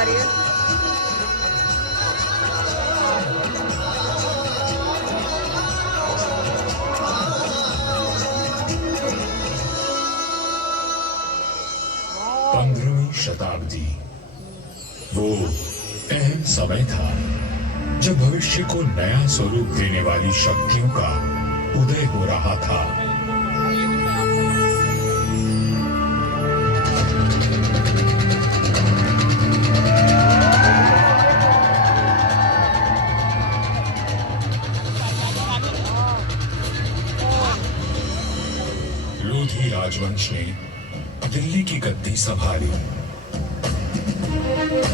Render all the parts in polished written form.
आ रही है। पंद्रहवीं शताब्दी वो अहम समय था जब भविष्य को नया स्वरूप देने वाली शक्तियों का उदय हो रहा था। लोधी राजवंश ने दिल्ली की गद्दी संभाली।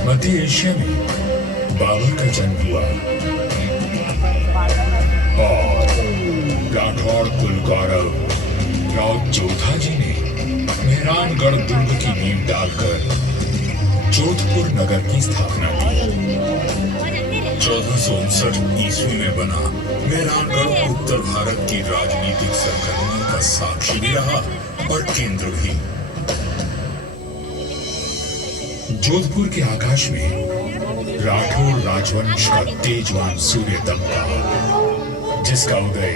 मध्य एशिया में बाबर का जन्म हुआ और राठौड़ कुल गौरव राव जोधा जी ने मेहरानगढ़ दुर्ग की नींव डालकर जोधपुर नगर की स्थापना की। 1459 ईस्वी में बना मेहरानगढ़ उत्तर भारत की राजनीतिक सरगर्मियों का साक्षी भी रहा और केंद्र भी। जोधपुर के आकाश में राठौर राजवंश का तेजवान सूर्य दबका, जिसका उदय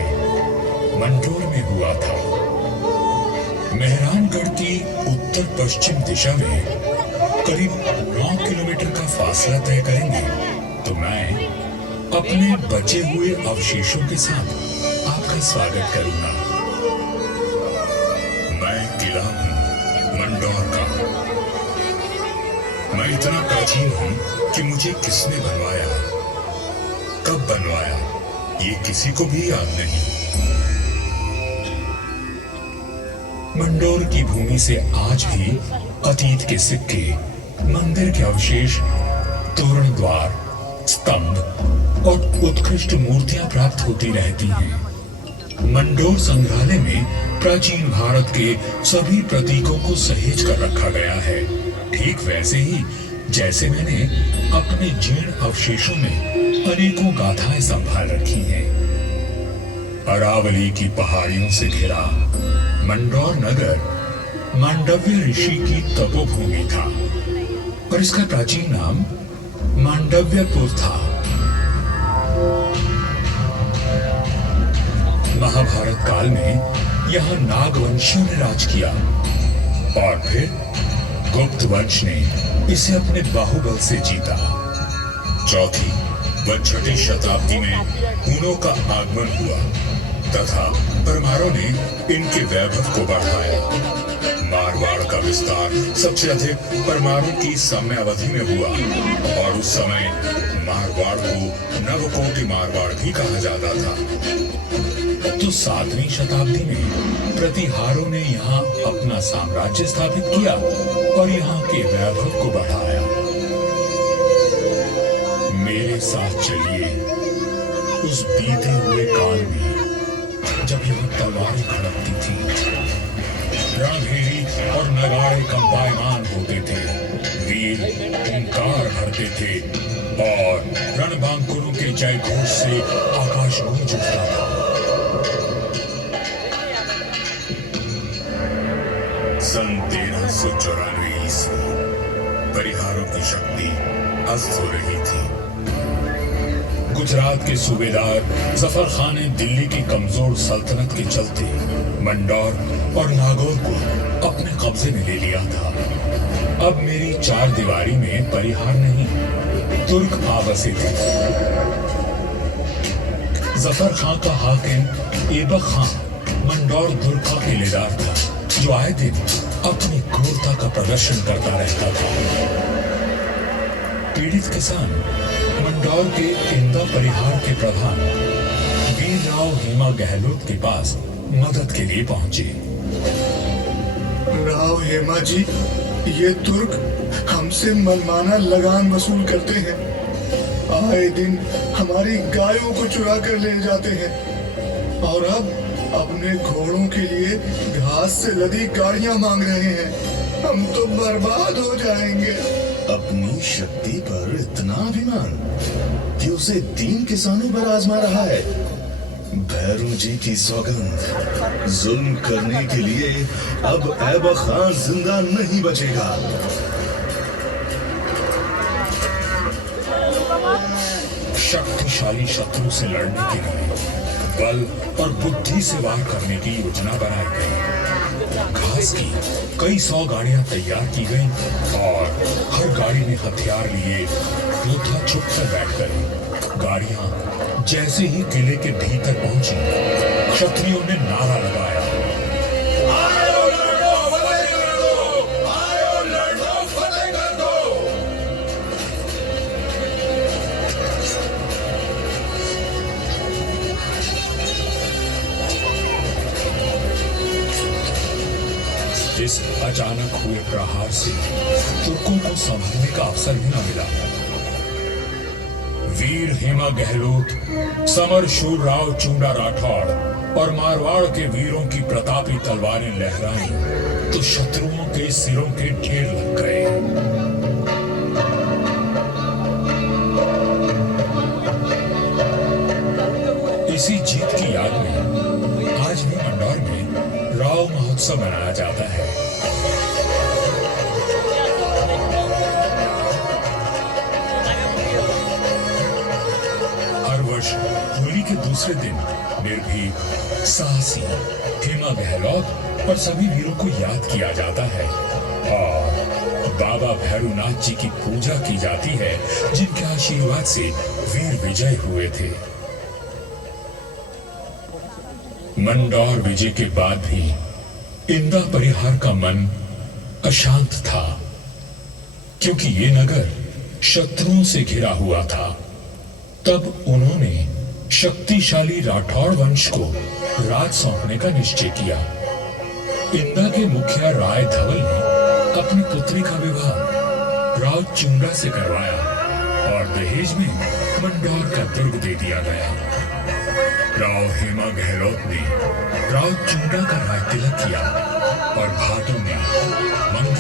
मंडोर में हुआ था। मेहरानगढ़ की उत्तर पश्चिम दिशा में करीब 9 किलोमीटर का फासला तय करेंगे तो मैं अपने बचे हुए अवशेषों के साथ आपका स्वागत करूंगा। मैं किला हूं मंडोर का। मैं इतना प्राचीन हूं कि मुझे किसने बनवाया, कब बनवाया, ये किसी को भी याद नहीं। मंडोर की भूमि से आज भी अतीत के सिक्के, मंदिर के अवशेष, तोरण द्वार, स्तंभ और उत्कृष्ट मूर्तियां प्राप्त होती रहती हैं। मंडोर संग्रहालय में प्राचीन भारत के सभी प्रतीकों को सहेज कर रखा गया है, ठीक वैसे ही जैसे मैंने अपने जीर्ण अवशेषों में अनेकों गाथाएं संभाल रखी हैं। अरावली की पहाड़ियों से घिरा मंडोर नगर मांडव्य ऋषि की तपोभूमि था और इसका प्राचीन नाम मांडव्यपुर था। महाभारत काल में यहां नागवंशियों ने राज किया और फिर गुप्त वंश ने इसे अपने बाहुबल से जीता। चौथी व छठी शताब्दी में हूनों का आगमन हुआ तथा परमारों ने इनके वैभव को बढ़ाया। मारवाड़ का विस्तार सबसे अधिक परमारों की समयावधि में हुआ और उस समय मारवाड़ को नवकोटि मारवाड़ भी कहा जाता था। तो 7वीं शताब्दी में प्रतिहारों ने यहाँ अपना साम्राज्य स्थापित किया और यहाँ के वैभव को बढ़ाया। मेरे साथ चलिए उस बीते हुए काल में जब यहाँ तलवारें खड़कती थी, रणभेरी और नगाड़े कंपायमान होते थे, वीर ओंकार भरते थे और रणबांकुरों के जय घोष से आकाश गूंज उठता था। सन 1394 ईस्वी परिहारों की शक्ति अस्त हो रही थी। गुजरात के सूबेदार जफर खान ने दिल्ली की कमजोर सल्तनत के चलते मंडौर और नागौर को अपने कब्जे में ले लिया था। अब मेरी चार दीवारी में परिहार नहीं, तुर्क आबसे थे। जफर खान का हाकिम ऐबक खान मंडौर दुर्ग का किलेदार था, जो आए दिन अपनी क्रूरता का प्रदर्शन करता रहता था। पीड़ित किसान मंडौर के इंदा परिहार के प्रधान वीर राव हेमा गहलोत के पास मदद के लिए पहुंचे। राव हेमा जी, ये तुर्क हमसे मनमाना लगान वसूल करते हैं। आए दिन हमारी गायों को चुरा कर ले जाते हैं और अब अपने घोड़ों के लिए घास से लदी गाड़ियां मांग रहे हैं। हम तो बर्बाद हो जाएंगे। अपनी शक्ति पर इतना अभिमान कि उसे 3 किसानों पर आजमा रहा है। भैरू जी की सौगंध, जुल्म करने के लिए अब ऐबक खान जिंदा नहीं बचेगा। शक्तिशाली शत्रु से लड़ने के लिए बल और बुद्धि से वार करने की योजना बनाई गई। घास की कई 100 गाड़ियां तैयार की गईं और हर गाड़ी में हथियार लिए योद्धा चुपचाप बैठ गए। गाड़ियां जैसे ही किले के भीतर पहुंची, क्षत्रियों ने नारा लगाया, आयो लड़ो फतेह कर दो, आयो लड़ो फतेह कर दो। इस अचानक हुए प्रहार से तुर्कों को संभलने का अवसर भी न मिला। वीर हेमा गहलोत, समर शूर राव चुंडा राठौड़ और मारवाड़ के वीरों की प्रतापी तलवारें लहराईं तो शत्रुओं के सिरों के ढेर लग गए। इसी जीत की याद में आज भी मंडौर में राव महोत्सव मनाया जाता है। हर वर्ष होली के दूसरे दिन निर्भीक, साहसी हेमा गहलोत और सभी वीरों को याद किया जाता है और बाबा भैरवनाथ जी की पूजा की जाती है, जिनके आशीर्वाद से वीर विजय हुए थे। मंडौर विजय के बाद भी इंदा परिहार का मन अशांत था, क्योंकि ये नगर शत्रुओं से घिरा हुआ था। तब उन्होंने शक्तिशाली राठौड़ वंश को राज सौंपने का निश्चय किया। इंदा के मुखिया राय धवल ने अपनी पुत्री का विवाह राव चुंडा से करवाया और दहेज में मंडौर का दुर्ग दे दिया गया। राव हेमा गहलोत ने राव चुंडा का राज तिलक किया और भाटों में मंगल